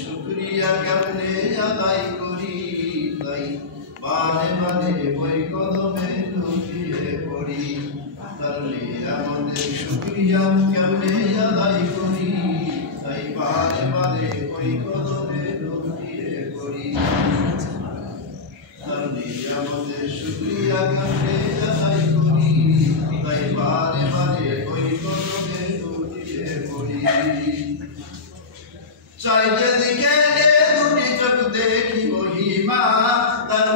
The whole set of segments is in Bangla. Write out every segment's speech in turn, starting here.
শুক্রিয়া কেমনে আদায় করি, তাই বারে বারে বই কদমে লুকিয়ে পড়ি। তাহলে আমাদের শুক্রিয়া কেমনে আদায় করি, তাই বারে বারে বই কদমে লুকিয়ে পড়ি। তাহলে আমাদের শুক্রিয়া কেমনে আদায় করি, তাই বারে বারে বই কদমে লুকিয়ে পড়ি। চাই যেদিকে দুটি চোখ দেখি মহিমা, তার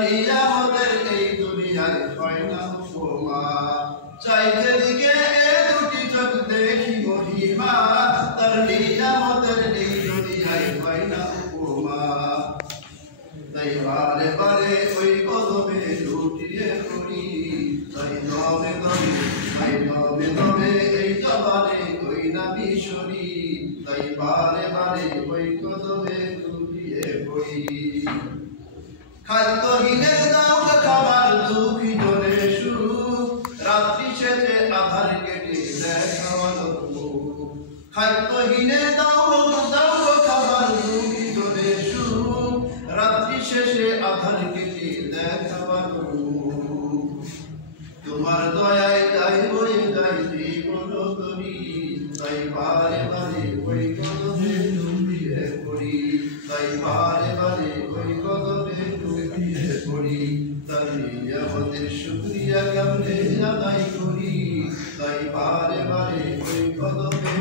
আমাদের এই দুনিয়ায় হয় না উপমা। চাই যেদিকে দুটি চোখ দেখি মহিমা, তার আমাদের এই দুনিয়ায় হয় না উপমা। তাই বারে বারে ওই কদমে লুটিয়ে পড়ি, তাই দমে দমে, তাই দমে দমে এই জবানে ওই নামি শুনি। তাই বারে বারে ওই কদমে লুটিয়ে পড়ি। খাদ্যহীনের দাও খাবার, দুঃখী জনে সুখ, রাত্রি শেষে আধার কেটে দেখানো মুখ। খাদ্যহীনের দাও খাবার, দুঃখী জনে সুখ, রাত্রি শেষে আধার কেটে দেখানো মুখ। তোমার দয়ায় তাই বই যাই জীবন করি, তাই বারে বারে ওই কদমে লুটিয়ে পড়ি। তাই বারে বারে ওই কদমে লুটিয়ে পড়ি। তাই আমাদের শুকরিয়া কেমনে আদায় করি, তাই বারে বারে ওই কদমে